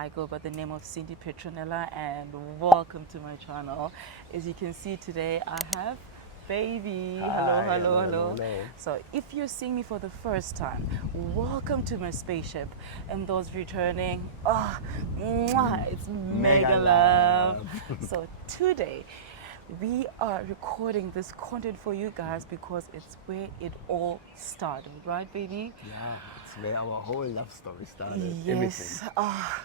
I go by the name of Cindy Petronella, and welcome to my channel. As you can see today, I have baby. Hello, Hi, hello, hello, hello. hello. So if you're seeing me for the first time, welcome to my spaceship. And those returning, it's mega love. So today, we are recording this content for you guys because it's where it all started, right, baby? Yeah, it's where our whole love story started. Yes.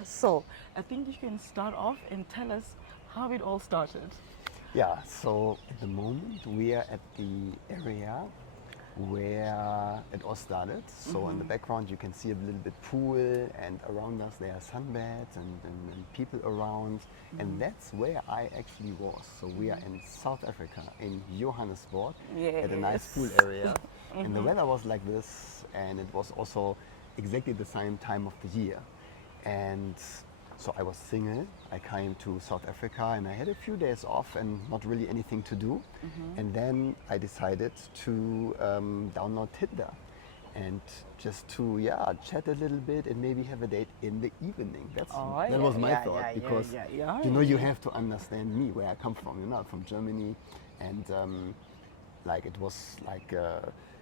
So I think you can start off and tell us how it all started. Yeah, so at the moment we are at the area where it all started. So in the background you can see a little bit pool, and around us there are sunbeds and people around. And that's where I actually was. So we are in South Africa, in Johannesburg, at a nice pool Yes. area. And the weather was like this, and it was also exactly the same time of the year. And so I was single. I came to South Africa and I had a few days off and not really anything to do. And then I decided to download Tinder and just to chat a little bit and maybe have a date in the evening. That was my thought, because you know, you have to understand me, where I come from. You know, I'm from Germany, and like it was like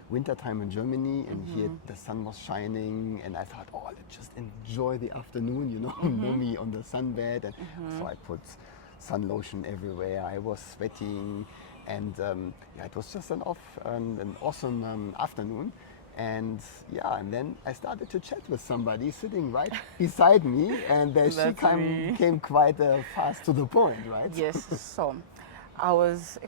winter time in Germany, and here the sun was shining, and I thought, oh, let's just enjoy the afternoon, you know, know me on the sunbed. And so I put sun lotion everywhere. I was sweating, and it was just an awesome afternoon. And and then I started to chat with somebody sitting right beside me, and she came quite fast to the point, right? Yes. So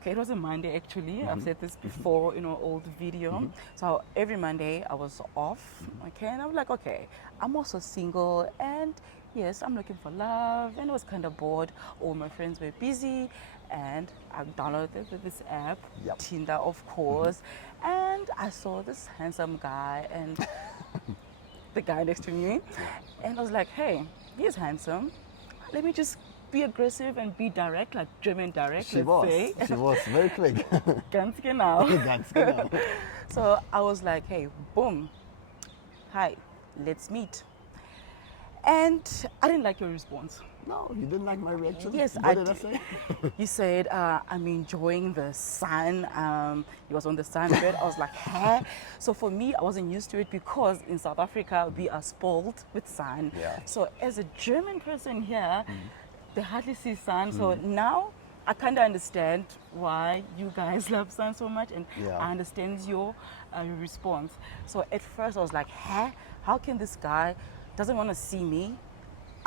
it was a Monday actually. I've said this before in our old video. So every Monday I was off, okay, and I was like, okay, I'm also single, and yes, I'm looking for love, and I was kind of bored. All my friends were busy, and I downloaded this app, Yep. Tinder, of course, and I saw this handsome guy and the guy next to me, and I was like, hey, he's handsome. Let me just be aggressive and be direct, like German direct, She let's was. say. She was very quick. Ganz genau. Ganz genau. So I was like, hey, boom, hi, let's meet. And I didn't like your response. No, you didn't like my reaction? Yes, What did I say? You said, I'm enjoying the sun. He was on the sunbed. I was like, huh? So for me, I wasn't used to it because in South Africa, we are spoiled with sun. Yeah. So as a German person here, they hardly see sun. So now I kind of understand why you guys love sun so much, and I understand your response. So at first I was like, huh? How can this guy doesn't want to see me?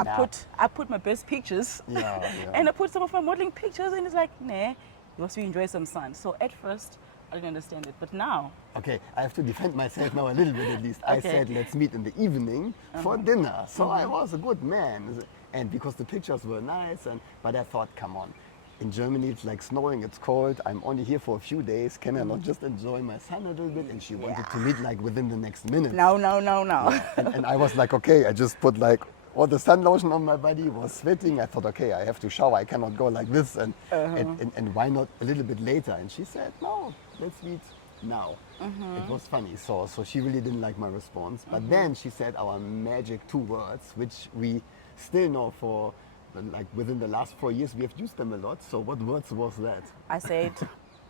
I put my best pictures, and I put some of my modeling pictures, and it's like, nah, he wants to enjoy some sun. So at first, I didn't understand it, but now. Okay, I have to defend myself now a little bit at least. I said, let's meet in the evening for dinner. So I was a good man. And because the pictures were nice, but I thought, come on, in Germany it's like snowing, it's cold, I'm only here for a few days, can I not just enjoy my sun a little bit? And she wanted to meet like within the next minute. No. And I was like, okay, I just put like all the sun lotion on my body, was sweating. I thought, okay, I have to shower, I cannot go like this, and why not a little bit later? And she said, no, let's meet now. It was funny. So she really didn't like my response. But then she said our magic 2 words, which we still know for like within the last 4 years, we have used them a lot. So what words was that? I said,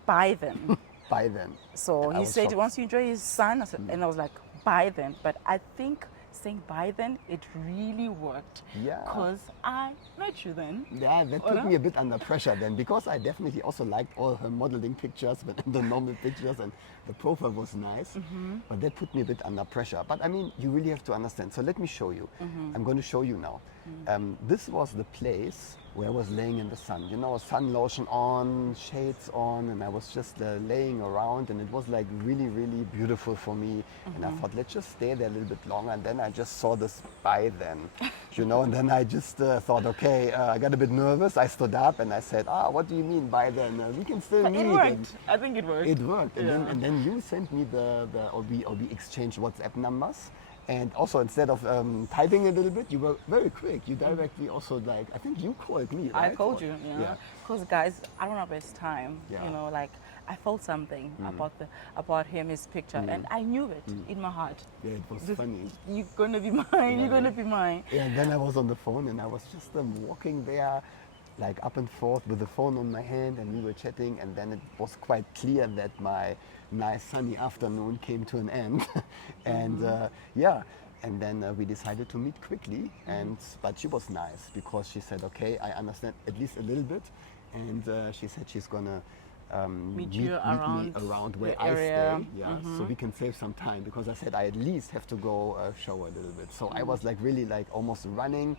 buy them. Buy them. So he said, once you enjoy his sun, and I was like, buy them. But I think saying buy then, it really worked. Yeah. Because I met you then. Yeah, that put me a bit under pressure then, because I definitely also liked all her modeling pictures, but the normal pictures, and the profile was nice. But that put me a bit under pressure. But I mean, you really have to understand. So let me show you. I'm going to show you now. This was the place where I was laying in the sun. You know, sun lotion on, shades on, and I was just laying around, and it was like really, really beautiful for me. And I thought, let's just stay there a little bit longer. And then I just saw this by then, you know, and then I just thought, okay, I got a bit nervous. I stood up and I said, what do you mean by then? We can still meet. It worked. I think it worked. It worked. And then you sent me or we exchanged WhatsApp numbers. And also, instead of typing a little bit, you were very quick. You directly also like, I think you called me, right? I called you, yeah. Because guys, I don't have waste time. Yeah. You know, like I felt something about him, his picture, and I knew it in my heart. Yeah, it was funny. You're gonna be mine. You're gonna be mine. Yeah, and then I was on the phone and I was just walking there, like up and forth with the phone on my hand, and we were chatting, and then it was quite clear that my nice sunny afternoon came to an end. And and then we decided to meet quickly, but she was nice because she said, okay, I understand at least a little bit, and she said she's gonna meet me around where the I area. stay, so we can save some time, because I said I at least have to go shower a little bit. So I was like really like almost running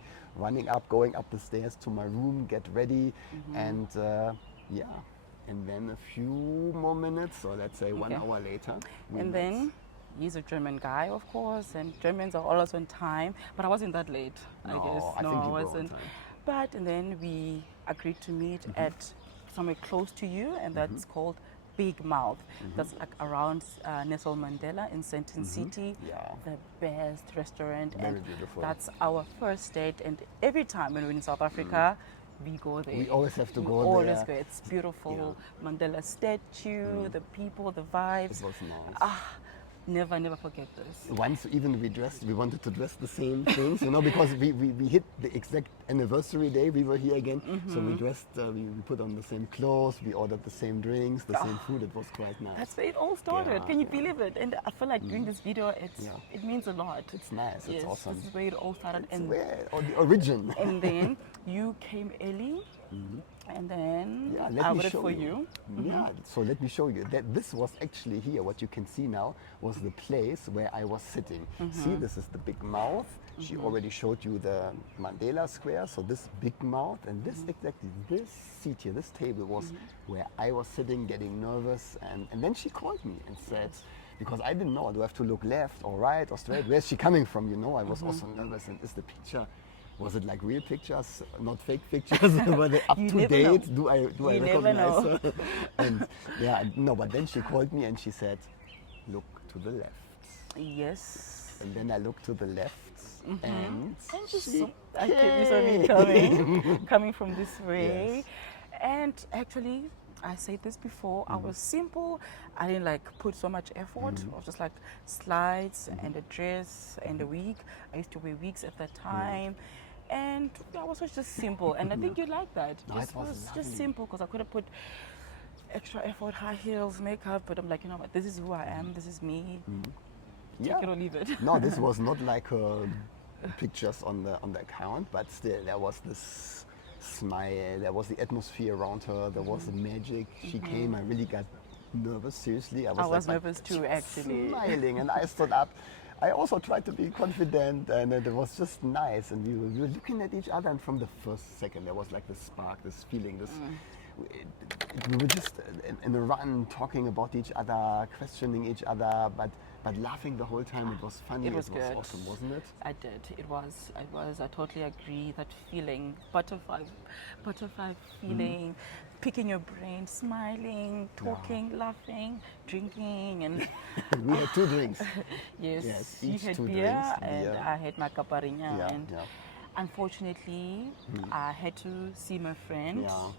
up, going up the stairs to my room, get ready, and and then a few more minutes, or let's say 1 hour later. And then he's a German guy, of course, and Germans are always on time, but I wasn't that late, I guess. I think you were on wasn't. time. But and then we agreed to meet at somewhere close to you, and that's called Big Mouth. That's like around Nelson Mandela in Sandton City. Yeah. The best restaurant. Very and beautiful. That's our first date, and every time when we're in South Africa, we go there. We always have to We go always there. go. It's beautiful. Mandela statue, the people, the vibes. It was nice. Never forget this. Once even we wanted to dress the same things, because we hit the exact anniversary day we were here again. So we dressed, we put on the same clothes, we ordered the same drinks, the same food. It was quite nice. That's where it all started. Yeah, Can you believe it? And I feel like doing this video, it means a lot. It's nice. Yes, It's awesome. this is where it all started. It's where, or the origin. And then you came early, and then I waited for you. Yeah, so let me show you that this was actually here. What you can see now was the place where I was sitting. See, this is the Big Mouth. She already showed you the Mandela Square. So this Big Mouth, and this exactly, this seat here, this table was where I was sitting, getting nervous, and then she called me and said, because I didn't know, do I have to look left or right or straight? Where's she coming from? I was also nervous, and is the picture, was it like real pictures, not fake pictures? Were they up to date? Do I recognize her? And but then she called me and she said, look to the left. Yes. And then I looked to the left, and I kept saw me coming from this way. Yes. And actually, I said this before, I was simple. I didn't like put so much effort. I was just like slides and a dress and a wig. I used to wear wigs at that time. And I was just simple. And I think you like that. No, it was just simple, because I could have put extra effort, high heels, makeup, but I'm like, you know what, this is who I am, this is me. Take it or leave it. No, this was not like pictures on the account, but still there was this smile, there was the atmosphere around her, there was the magic. She came, I really got nervous, seriously. I was nervous too, actually. Smiling, and I stood up. I also tried to be confident, and it was just nice, and we were looking at each other, and from the first second there was like this spark, this feeling, this we were just in a run, talking about each other, questioning each other, but laughing the whole time. It was funny. It was good. Awesome, wasn't it? I did. It was. I totally agree. That feeling, butterfly feeling, picking your brain, smiling, talking, laughing, drinking, and we had 2 drinks. Yes, each you had 2 beer, drinks, and beer. I had my caipirinha, and Yeah. unfortunately, I had to see my friend, Yeah.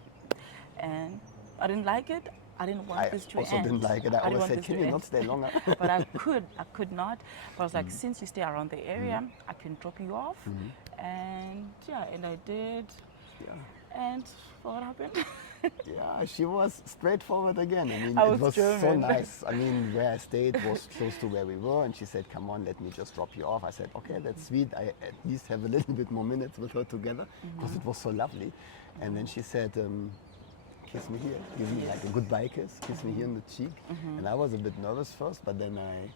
and I didn't like it. I didn't want this to I also end. didn't like it. I didn't always want said, this can to you end. not stay longer? But I could not. But I was like, since you stay around the area, I can drop you off. And and I did. Yeah. And what happened? Yeah, she was straightforward again. I mean, I it was was so German. nice. I mean, where I stayed was close to where we were, and she said, come on, let me just drop you off. I said, okay, that's sweet. I at least have a little bit more minutes with her together, because it was so lovely. And then she said, kiss me here, give me like a goodbye kiss me here on the cheek. And I was a bit nervous first, but then I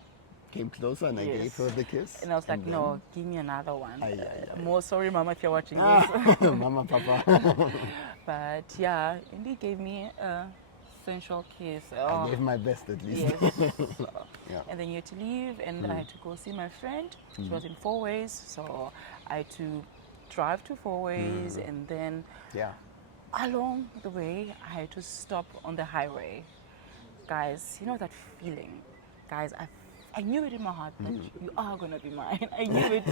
came closer and I gave her the kiss. And I was like, no, give me another one. Ay, ay, ay. More sorry, Mama, if you're watching this. Mama, Papa. But yeah, and he gave me a sensual kiss. I gave my best at least. Yes. Yeah. And then you had to leave, and then I had to go see my friend. She was in Four Ways, so I had to drive to Four Ways, and then Yeah. along the way, I had to stop on the highway. Guys, you know that feeling? Guys, I knew it in my heart that you are gonna be mine. I knew it.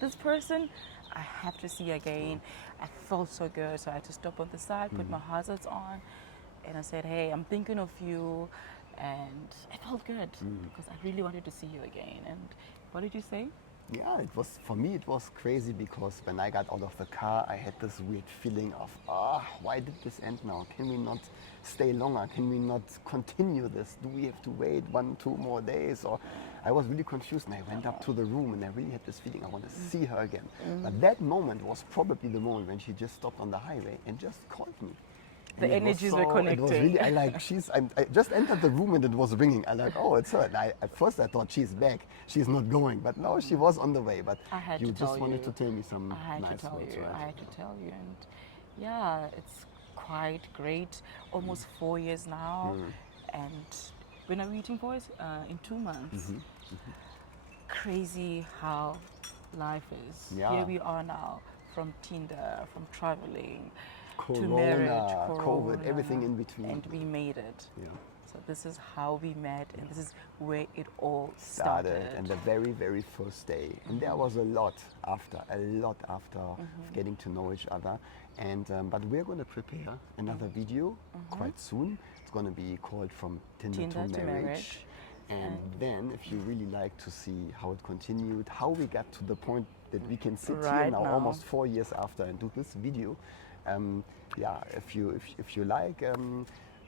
This person, I have to see again. I felt so good, so I had to stop on the side, put my hazards on, and I said, "Hey, I'm thinking of you," and it felt good because I really wanted to see you again. And what did you say? Yeah, it was, for me it was crazy because when I got out of the car, I had this weird feeling of, why did this end now? Can we not stay longer? Can we not continue this? Do we have to wait 1-2 more days? Or I was really confused, and I went up to the room and I really had this feeling I want to see her again. But that moment was probably the moment when she just stopped on the highway and just called me. The energies were connecting. It was really, I just entered the room and it was ringing. I like, oh, it's her. And at first I thought she's back. She's not going. But no, she was on the way. But you just wanted to tell me some nice words, right? I had to tell you. And yeah, it's quite great. Almost 4 years now. And when are we waiting for it? In 2 months. Crazy how life is. Yeah. Here we are now, from Tinder, from traveling, Corona, to marriage, COVID, everything in between. And we made it. Yeah. So this is how we met, and this is where it all started. And the very, very first day. And there was a lot after of getting to know each other. And but we're going to prepare another video quite soon. It's going to be called From Tinder to Marriage. And then, if you really like to see how it continued, how we got to the point that we can sit here now, almost 4 years after, and do this video. Yeah, if you like,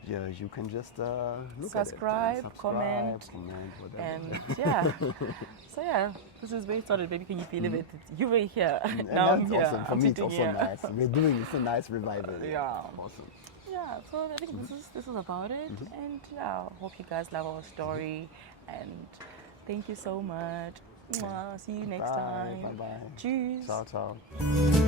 yeah, you can just look subscribe, at it. comment, whatever. And yeah. So yeah, this is where it started. Baby, can you feel it? You were here. And now I'm that's here. awesome. For me, it's also nice. We're doing it's a nice revival. Yeah. Awesome. Yeah, so I think this is about it. And yeah, hope you guys love our story. And thank you so much. Mwah. See you next time. Bye bye. Cheers. Ciao ciao.